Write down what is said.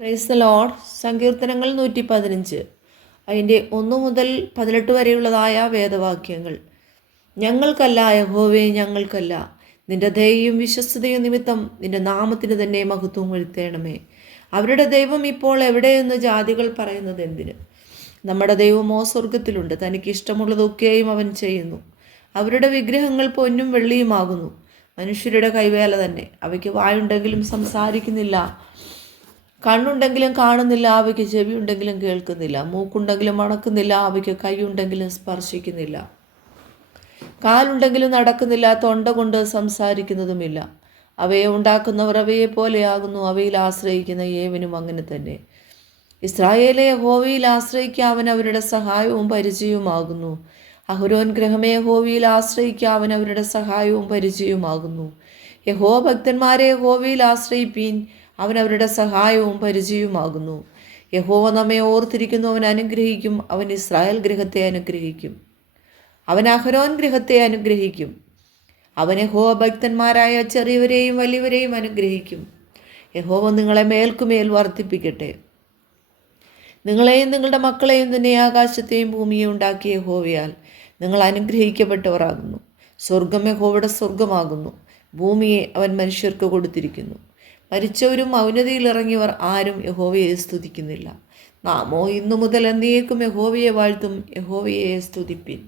Praise the Lord. സങ്കീർത്തനങ്ങൾ 115 അതിൻ്റെ 1 മുതൽ 18 വരെയുള്ളതായ വേദവാക്യങ്ങൾ. ഞങ്ങൾക്കല്ല യഹോവേ, ഞങ്ങൾക്കല്ല, നിന്റെ ദയയും വിശ്വസ്തതയും നിമിത്തം നിന്റെ നാമത്തിന് തന്നെ മഹത്വം വരുത്തേണമേ. അവരുടെ ദൈവം ഇപ്പോൾ എവിടെയെന്ന് ജാതികൾ പറയുന്നത് എന്തിന്? നമ്മുടെ ദൈവമോ സ്വർഗത്തിലുണ്ട്, തനിക്ക് ഇഷ്ടമുള്ളതൊക്കെയും അവൻ ചെയ്യുന്നു. അവരുടെ വിഗ്രഹങ്ങൾ പൊന്നും വെള്ളിയുമാകുന്നു, മനുഷ്യരുടെ കൈവേല തന്നെ. അവയ്ക്ക് വായുണ്ടെങ്കിലും സംസാരിക്കുന്നില്ല, കണ്ണുണ്ടെങ്കിലും കാണുന്നില്ല, അവയ്ക്ക് ചെവിയുണ്ടെങ്കിലും കേൾക്കുന്നില്ല, മൂക്കുണ്ടെങ്കിലും മണക്കുന്നില്ല, അവയ്ക്ക് കൈയുണ്ടെങ്കിലും സ്പർശിക്കുന്നില്ല, കാലുണ്ടെങ്കിലും നടക്കുന്നില്ല, തൊണ്ട കൊണ്ട് സംസാരിക്കുന്നതുമില്ല. അവയെ ഉണ്ടാക്കുന്നവർ അവയെ പോലെയാകുന്നു, അവയിൽ ആശ്രയിക്കുന്ന ഏവനും അങ്ങനെ തന്നെ. ഇസ്രായേലെ യഹോവയിൽ ആശ്രയിക്കുക, അവൻ അവരുടെ സഹായവും പരിചയവുമാകുന്നു. അഹരോൻ ഗൃഹമേ, യഹോവയിൽ ആശ്രയിക്കുക, അവൻ അവരുടെ സഹായവും പരിചയവുമാകുന്നു. യഹോവ ഭക്തന്മാരെ യഹോവയിൽ ആശ്രയിപ്പീൻ, അവൻ അവരുടെ സഹായവും പരിചയവുമാകുന്നു. യഹോവ നമ്മെ ഓർത്തിരിക്കുന്നു, അവൻ അനുഗ്രഹിക്കും, അവൻ ഇസ്രായേൽ ഗൃഹത്തെ അനുഗ്രഹിക്കും, അവൻ അഹരോൻ ഗൃഹത്തെ അനുഗ്രഹിക്കും. അവൻ യഹോവ ഭക്തന്മാരായ ചെറിയവരെയും വലിയവരെയും അനുഗ്രഹിക്കും. യഹോവ നിങ്ങളെ മേൽക്കുമേൽ വർദ്ധിപ്പിക്കട്ടെ. നിങ്ങളെയും നിങ്ങളുടെ മക്കളെയും തന്നെ ആകാശത്തെയും ഭൂമിയെയും ഉണ്ടാക്കിയ യഹോവയാൽ നിങ്ങൾ അനുഗ്രഹിക്കപ്പെട്ടവർ ആകുന്നു. സ്വർഗം യഹോവയുടെ സ്വർഗമാകുന്നു, ഭൂമിയെ അവൻ മനുഷ്യർക്ക് കൊടുത്തിരിക്കുന്നു. മരിച്ചവരും ഔന്നതിയിൽ ഇറങ്ങിയവർ ആരും യഹോവയെ സ്തുതിക്കുന്നില്ല. നാമോ ഇന്നു മുതൽ എന്നേക്കും യഹോവയെ വാഴ്ത്തും. യഹോവയെ സ്തുതിപ്പിൻ.